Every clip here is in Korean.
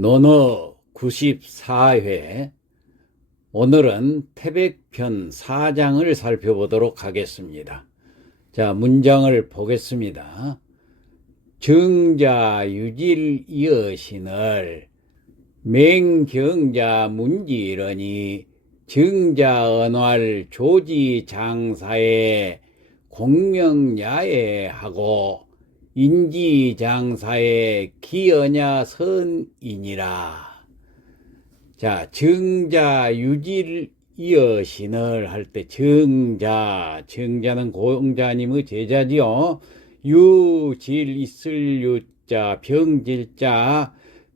논어 94회. 오늘은 태백편 4장을 살펴보도록 하겠습니다. 자, 문장을 보겠습니다. 정자 유질 이어신을 맹경자 문지르니 정자 언활 조지 장사에 공명야애하고 인지 장사에 기언야 선이니라. 자, 정자 유질 이어신을 할 때 정자는 공자님의 제자지요. 유질 있을 유자 병질자,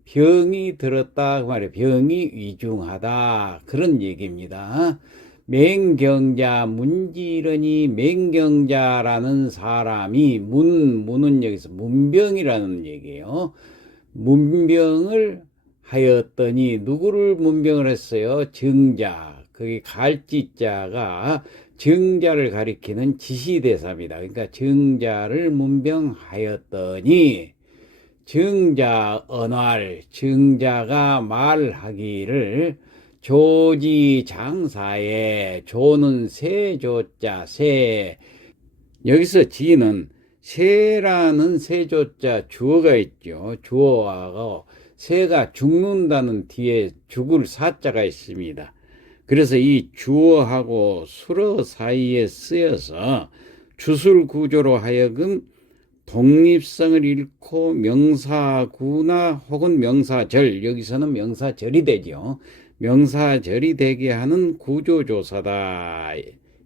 병이 들었다 그 말이에요. 병이 위중하다 그런 얘기입니다. 맹경자 문지르니, 맹경자라는 사람이 문은 여기서 문병이라는 얘기예요. 문병을 하였더니 누구를 문병을 했어요? 정자. 거기 갈지자가 정자를 가리키는 지시대사입니다. 그러니까 정자를 문병하였더니 정자 언활, 정자가 말하기를 조지 장사에, 조는 세조자, 세. 여기서 지는 세라는 세조자 주어가 있죠. 주어하고 새가 죽는다는 뒤에 죽을 사자가 있습니다. 그래서 이 주어하고 수어 사이에 쓰여서 주술 구조로 하여금 독립성을 잃고 명사구나 혹은 명사절, 여기서는 명사절이 되죠. 명사절이 되게 하는 구조조사다.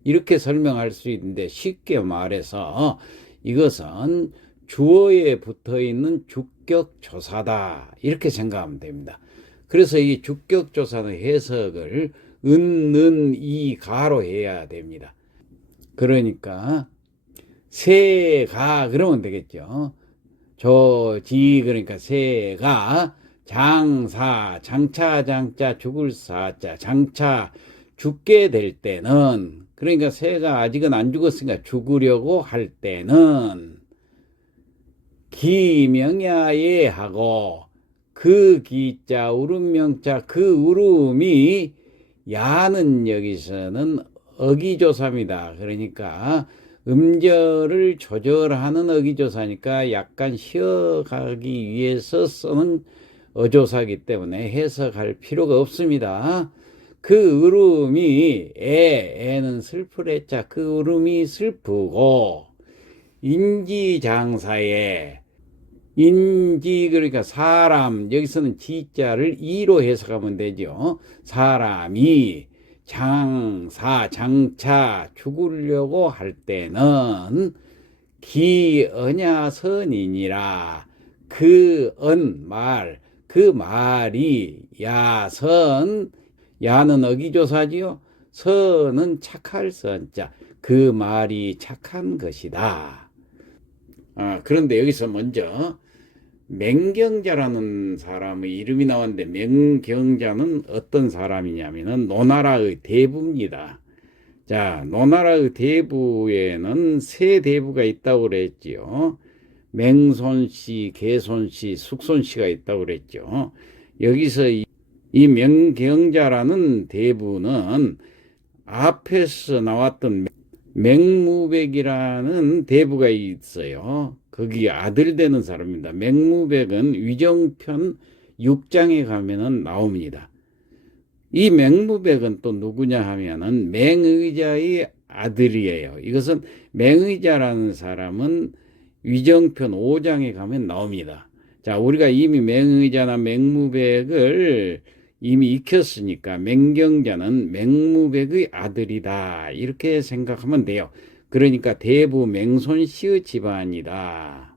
이렇게 설명할 수 있는데, 쉽게 말해서 이것은 주어에 붙어있는 주격조사다. 이렇게 생각하면 됩니다. 그래서 이 주격조사는 해석을 은, 이, 가로 해야 됩니다. 그러니까 새가 그러면 되겠죠. 조지, 그러니까 새가 장사, 장차 죽을 사자, 장차 죽게 될 때는, 그러니까 새가 아직은 안 죽었으니까 죽으려고 할 때는 기명야에 하고, 그 기자 울음명자, 그 울음이 야는 여기서는 어기조사입니다. 그러니까 음절을 조절하는 어기조사니까 약간 쉬어가기 위해서 쓰는 어조사이기 때문에 해석할 필요가 없습니다. 그 울음이 애는 슬프랬자, 그 울음이 슬프고, 인지장사에, 인지 그러니까 사람, 여기서는 지자를 이로 해석하면 되죠. 사람이 장사, 장차 죽으려고 할 때는 기언야선이니라. 그 말, 그 말이 야선, 야는 어기조사지요. 선은 착할 선자, 그 말이 착한 것이다. 그런데 여기서 먼저 맹경자라는 사람의 이름이 나왔는데, 맹경자는 어떤 사람이냐면은 노나라의 대부입니다. 자, 노나라의 대부에는 세 대부가 있다고 그랬지요. 맹손씨, 개손씨, 숙손씨가 있다고 그랬죠. 여기서 이 맹경자라는 대부는 앞에서 나왔던 맹무백이라는 대부가 있어요. 거기 아들 되는 사람입니다. 맹무백은 위정편 6장에 가면은 나옵니다. 이 맹무백은 또 누구냐 하면은 맹의자의 아들이에요. 이것은 맹의자라는 사람은 위정편 5장에 가면 나옵니다. 자, 우리가 이미 맹의자나 맹무백을 이미 익혔으니까 맹경자는 맹무백의 아들이다. 이렇게 생각하면 돼요. 그러니까 대부 맹손씨의 집안이다.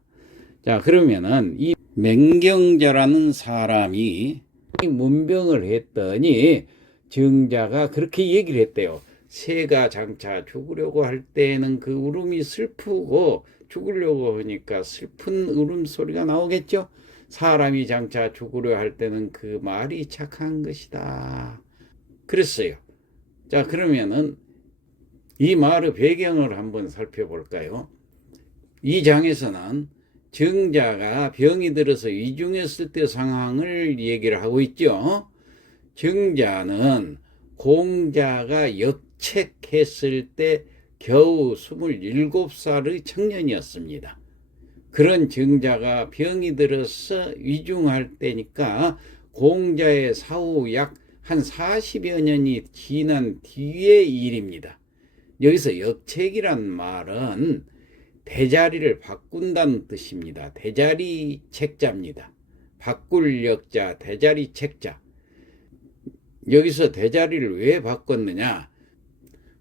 자, 그러면은 이 맹경자라는 사람이 문병을 했더니 정자가 그렇게 얘기를 했대요. 새가 장차 죽으려고 할 때는 그 울음이 슬프고, 죽으려고 하니까 슬픈 울음소리가 나오겠죠. 사람이 장차 죽으려 할 때는 그 말이 착한 것이다. 그랬어요. 자, 그러면은 이 말의 배경을 한번 살펴볼까요? 이 장에서는 정자가 병이 들어서 위중했을 때 상황을 얘기를 하고 있죠. 정자는 공자가 역책했을 때 겨우 27살의 청년이었습니다. 그런 정자가 병이 들어서 위중할 때니까 공자의 사후 약 한 40여 년이 지난 뒤의 일입니다. 여기서 역책이란 말은 대자리를 바꾼다는 뜻입니다. 대자리 책자입니다. 바꿀 역자, 대자리 책자. 여기서 대자리를 왜 바꿨느냐?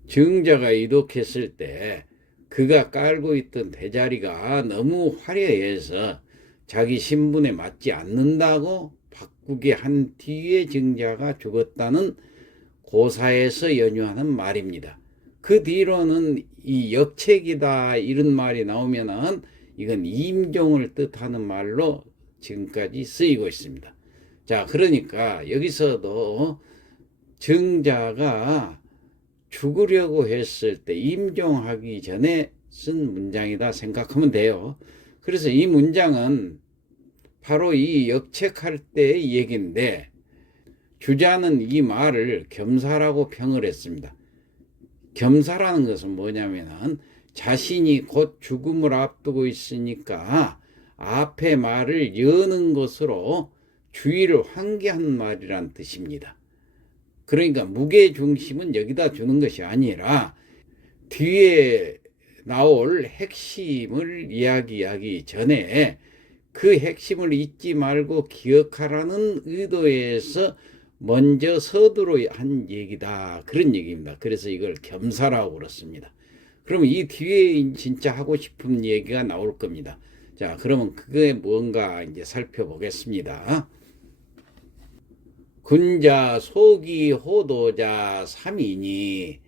정자가 이독했을 때 그가 깔고 있던 대자리가 너무 화려해서 자기 신분에 맞지 않는다고 바꾸게 한 뒤에 정자가 죽었다는 고사에서 연유하는 말입니다. 그 뒤로는 이 역책이다 이런 말이 나오면은 이건 임종을 뜻하는 말로 지금까지 쓰이고 있습니다. 자, 그러니까 여기서도 정자가 죽으려고 했을 때 임종하기 전에 쓴 문장이다 생각하면 돼요. 그래서 이 문장은 바로 이 역책할 때의 얘기인데 주자는 이 말을 겸사라고 평을 했습니다. 겸사라는 것은 뭐냐면은 자신이 곧 죽음을 앞두고 있으니까 앞에 말을 여는 것으로 주의를 환기한 말이란 뜻입니다. 그러니까 무게 중심은 여기다 주는 것이 아니라 뒤에 나올 핵심을 이야기하기 전에 그 핵심을 잊지 말고 기억하라는 의도에서 먼저 서두로 한 얘기다. 그런 얘기입니다. 그래서 이걸 겸사라고 그렇습니다. 그러면 이 뒤에 진짜 하고 싶은 얘기가 나올 겁니다. 자, 그러면 그게 뭔가 이제 살펴보겠습니다. 군자, 소기, 호도자, 삼인이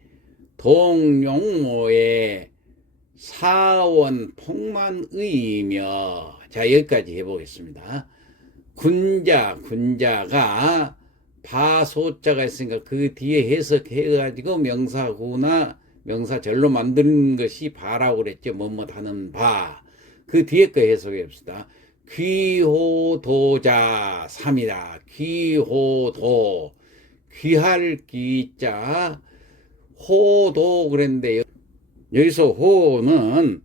동용모에 사원 폭만의이며. 자, 여기까지 해보겠습니다. 군자가 바소자가 있으니까 그 뒤에 해석해가지고 명사구나 명사절로 만드는 것이 바라고 그랬죠. 뭐뭐 하는 바. 그 뒤에 거 해석해 봅시다. 귀호도자 3이다. 귀호도. 귀할 귀자 호도 그랬는데 여기서 호는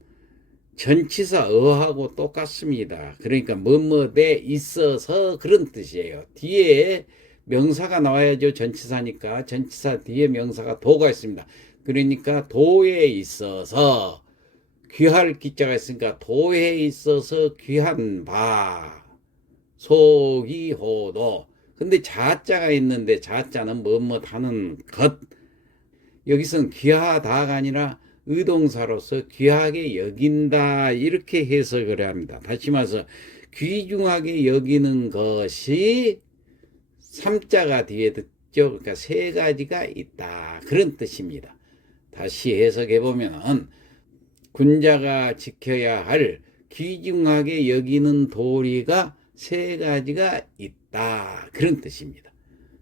전치사 어하고 똑같습니다. 그러니까 뭐뭐에 있어서 그런 뜻이에요. 뒤에 명사가 나와야죠. 전치사니까. 전치사 뒤에 명사가 도가 있습니다. 그러니까 도에 있어서 귀할 기자가 있으니까 도에 있어서 귀한 바 소기호도. 근데 자자가 있는데 자자는 뭐뭐 하는 것. 여기서는 귀하다가 아니라 의동사로서 귀하게 여긴다 이렇게 해석을 합니다. 다시 말해서 귀중하게 여기는 것이 삼자가 뒤에 듣죠. 그러니까 세 가지가 있다 그런 뜻입니다. 다시 해석해 보면 군자가 지켜야 할 귀중하게 여기는 도리가 세 가지가 있다 그런 뜻입니다.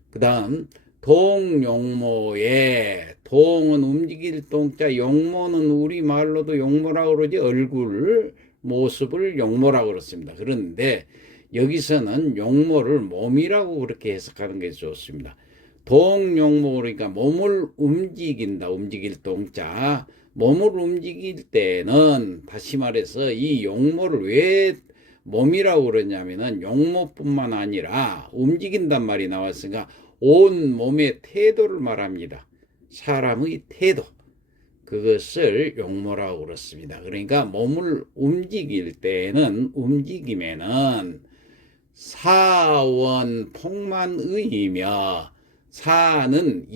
그 다음 동용모에 동은 움직일 동자 용모는 우리말로도 용모라고 그러지 얼굴 모습을 용모라고 그렇습니다. 그런데 여기서는 용모를 몸이라고 그렇게 해석하는 게 좋습니다. 동용모 그러니까 몸을 움직인다. 움직일 동자 몸을 움직일 때는 다시 말해서 이 용모를 왜 몸이라고 그러냐면은 용모뿐만 아니라 움직인단 말이 나왔으니까 온 몸의 태도를 말합니다. 사람의 태도. 그것을 용모라고 그렇습니다. 그러니까 몸을 움직일 때는 움직임에는 사원 폭만의이며 사는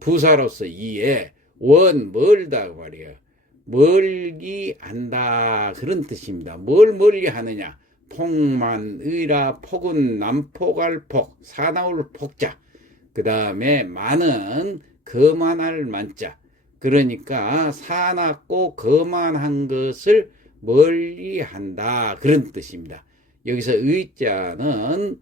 부사로서 이에 원 멀다 말이에요. 멀기 한다 그런 뜻입니다. 뭘 멀리 하느냐. 폭만의라 폭은 남폭할 폭 사나울 폭자. 그 다음에 만은 거만할 만자. 그러니까 사납고 거만한 것을 멀리한다 그런 뜻입니다. 여기서 의자는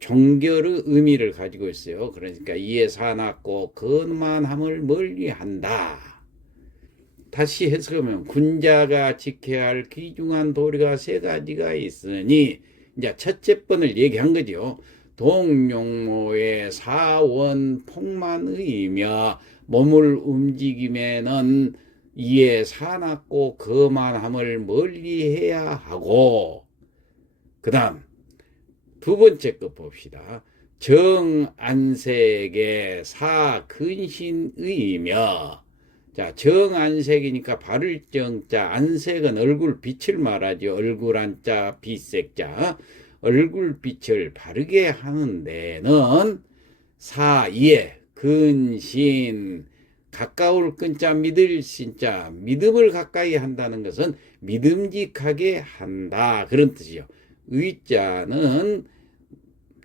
종결의 의미를 가지고 있어요. 그러니까 이에 사납고 거만함을 멀리한다. 다시 해석하면 군자가 지켜야 할 귀중한 도리가 세 가지가 있으니 이제 첫째 번을 얘기한 거죠. 동용모의 사원 폭만의이며 몸을 움직임에는 이에 사납고 거만함을 멀리해야 하고, 그 다음 두 번째 거 봅시다. 정안색의 사근신의이며, 자, 정안색이니까 바를 정자, 안색은 얼굴 빛을 말하죠. 얼굴 한자, 빛색자. 얼굴 빛을 바르게 하는 데는 사이에 근신, 가까울 끈자, 믿을 신자, 믿음을 가까이 한다는 것은 믿음직하게 한다, 그런 뜻이요. 의자는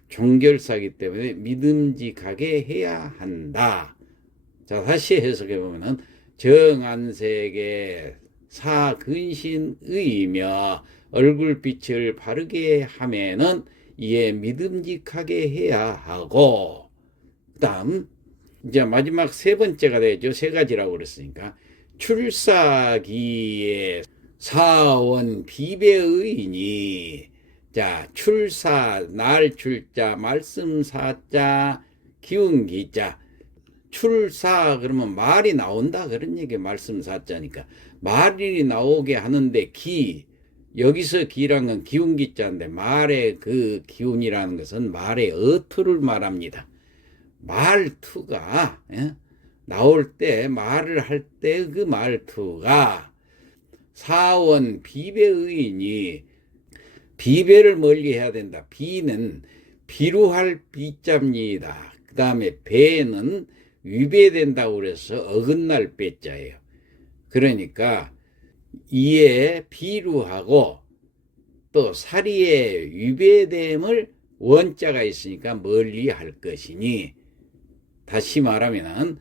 종결사이기 때문에 믿음직하게 해야 한다. 자, 다시 해석해 보면은 정안색의 사근신의이며 얼굴빛을 바르게 하면은 이에 믿음직하게 해야 하고, 그 다음 이제 마지막 세 번째가 되죠. 세 가지라고 그랬으니까 출사기에 사원 비배의이니, 자, 출사, 날 출자, 말씀 사자, 기운 기자. 출사 그러면 말이 나온다 그런 얘기. 말씀 사자니까 말이 나오게 하는데 기, 여기서 기란 건 기운 기자인데 말의 그 기운이라는 것은 말의 어투를 말합니다. 말투가 나올 때, 말을 할 때 그 말투가 사원 비배의이니, 비배를 멀리 해야 된다. 비는 비루할 비자입니다. 그 다음에 배는 위배된다고 그래서 어긋날 배자예요. 그러니까 이에 비루하고 또 사리에 위배됨을 원자가 있으니까 멀리 할 것이니, 다시 말하면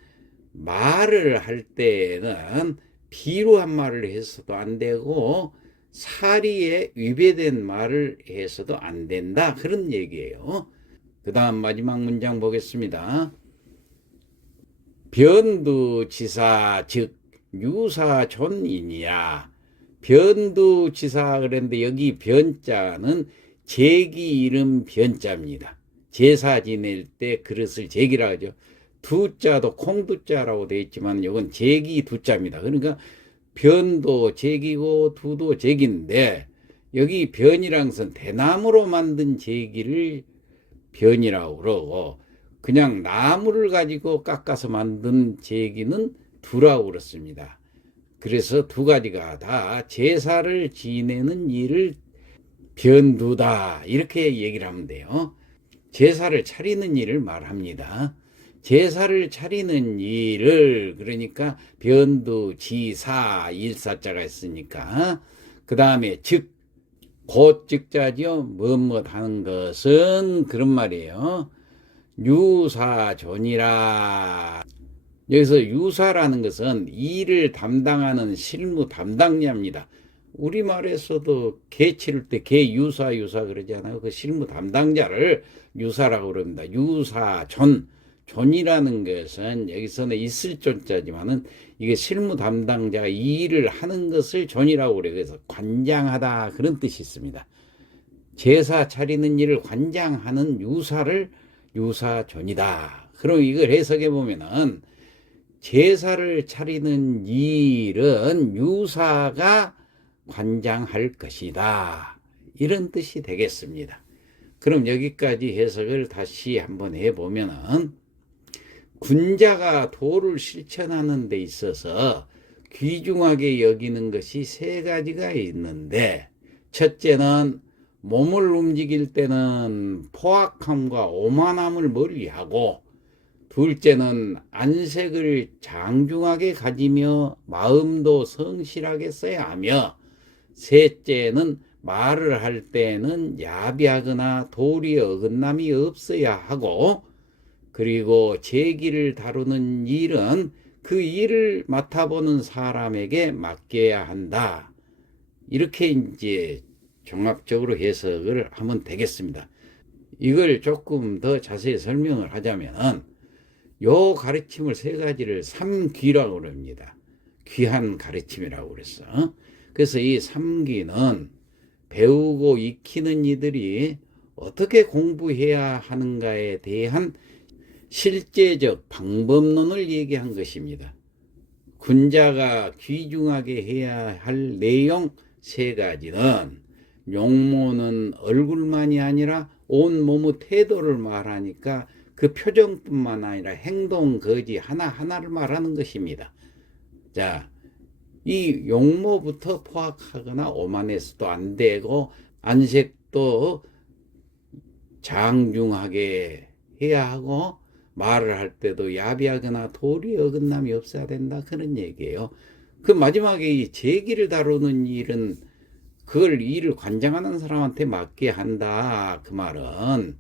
말을 할 때는 비루한 말을 해서도 안 되고 사리에 위배된 말을 해서도 안 된다, 그런 얘기예요. 그 다음 마지막 문장 보겠습니다. 변두지사 즉 유사존이니야. 변두지사 그랬는데 여기 변자는 제기 이름 변자입니다. 제사 지낼 때 그릇을 제기라 하죠. 두자도 콩두자라고 되어 있지만 이건 제기 두자입니다. 그러니까 변도 제기고 두도 제기인데, 여기 변이란 것은 대나무로 만든 제기를 변이라고 그러고, 그냥 나무를 가지고 깎아서 만든 제기는 두라고 그렇습니다. 그래서 두 가지가 다 제사를 지내는 일을 변두다, 이렇게 얘기를 하면 돼요. 제사를 차리는 일을 말합니다. 제사를 차리는 일을, 그러니까 변두지사, 일사자가 있으니까. 그 다음에 즉, 곧 즉자지요. 뭐뭐 하는 것은, 그런 말이에요. 유사존이라. 여기서 유사라는 것은 일을 담당하는 실무 담당자입니다. 우리말에서도 개 치를 때 개 유사 그러지 않아요? 그 실무 담당자를 유사라고 그럽니다. 유사존. 존이라는 것은 여기서는 있을 존자지만은 이게 실무 담당자, 이 일을 하는 것을 존이라고 그래요. 그래서 관장하다, 그런 뜻이 있습니다. 제사 차리는 일을 관장하는 유사를 유사존이다. 그럼 이걸 해석해 보면은 제사를 차리는 일은 유사가 관장할 것이다, 이런 뜻이 되겠습니다. 그럼 여기까지 해석을 다시 한번 해보면은, 군자가 도를 실천하는 데 있어서 귀중하게 여기는 것이 세 가지가 있는데, 첫째는 몸을 움직일 때는 포악함과 오만함을 멀리하고, 둘째는 안색을 장중하게 가지며 마음도 성실하게 써야 하며, 셋째는 말을 할 때는 야비하거나 도리의 어긋남이 없어야 하고, 그리고 제기를 다루는 일은 그 일을 맡아보는 사람에게 맡겨야 한다. 이렇게 이제 종합적으로 해석을 하면 되겠습니다. 이걸 조금 더 자세히 설명을 하자면, 요 가르침을 세 가지를 삼귀라고 합니다. 귀한 가르침이라고 그랬어. 그래서 이 삼기는 배우고 익히는 이들이 어떻게 공부해야 하는가에 대한 실제적 방법론을 얘기한 것입니다. 군자가 귀중하게 해야 할 내용 3가지는 용모는 얼굴만이 아니라 온 몸의 태도를 말하니까 그 표정뿐만 아니라 행동, 거지 하나하나를 말하는 것입니다. 자, 이 용모부터 포악하거나 오만해서도 안 되고 안색도 장중하게 해야 하고 말을 할 때도 야비하거나 도리 어긋남이 없어야 된다, 그런 얘기예요. 그 마지막에 이 제기를 다루는 일은 그걸 일을 관장하는 사람한테 맡게 한다, 그 말은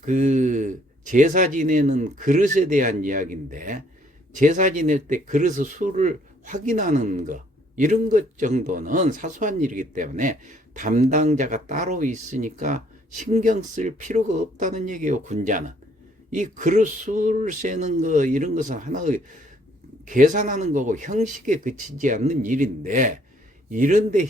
그 제사 지내는 그릇에 대한 이야기인데, 제사 지낼 때 그릇의 수를 확인하는 거, 이런 것 정도는 사소한 일이기 때문에 담당자가 따로 있으니까 신경 쓸 필요가 없다는 얘기예요. 군자는 이 그릇 수를 세는 거, 이런 것은 하나의 계산하는 거고 형식에 그치지 않는 일인데, 이런 데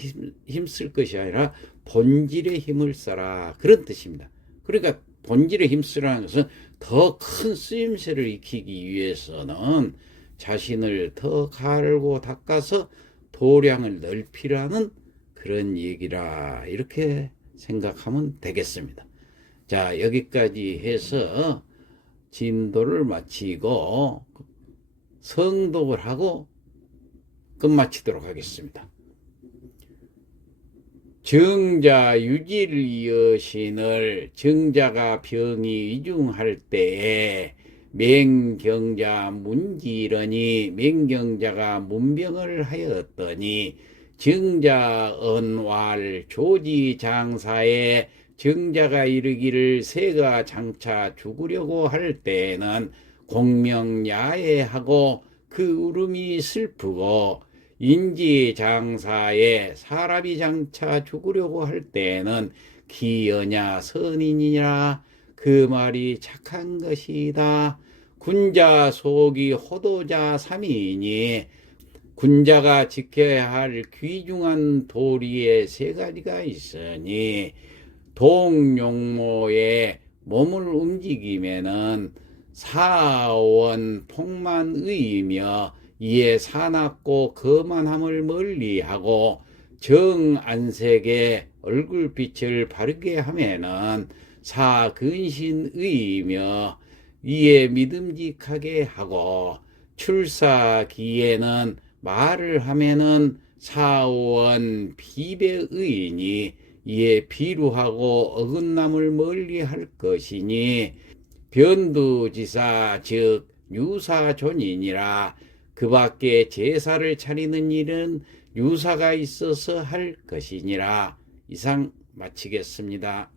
힘쓸 것이 아니라 본질에 힘을 써라, 그런 뜻입니다. 그러니까 본질에 힘쓰라는 것은 더 큰 쓰임새를 익히기 위해서는 자신을 더 갈고 닦아서 도량을 넓히라는 그런 얘기라, 이렇게 생각하면 되겠습니다. 자, 여기까지 해서 진도를 마치고 성독을 하고 끝마치도록 하겠습니다. 정자 유질 여신을 정자가 병이 위중할 때에 맹경자 문지르니 맹경자가 문병을 하였더니 정자 언왈 조지장사에 정자가 이르기를 새가 장차 죽으려고 할 때에는 공명야애하고 그 울음이 슬프고 인지장사에 사람이 장차 죽으려고 할 때에는 기여냐 선인이라 그 말이 착한 것이다. 군자 속이 호도자 삼이니 군자가 지켜야 할 귀중한 도리에 3가지가 있으니 동용모에 몸을 움직이면은 사원 폭만의이며 이에 사납고 거만함을 멀리하고 정안색에 얼굴빛을 바르게 하면은 사근신의이며 이에 믿음직하게 하고 출사기에는 말을 하면은 사원 비배의이니 이에 비루하고 어긋남을 멀리할 것이니 변두지사 즉 유사존이니라. 그 밖에 제사를 차리는 일은 유사가 있어서 할 것이니라. 이상 마치겠습니다.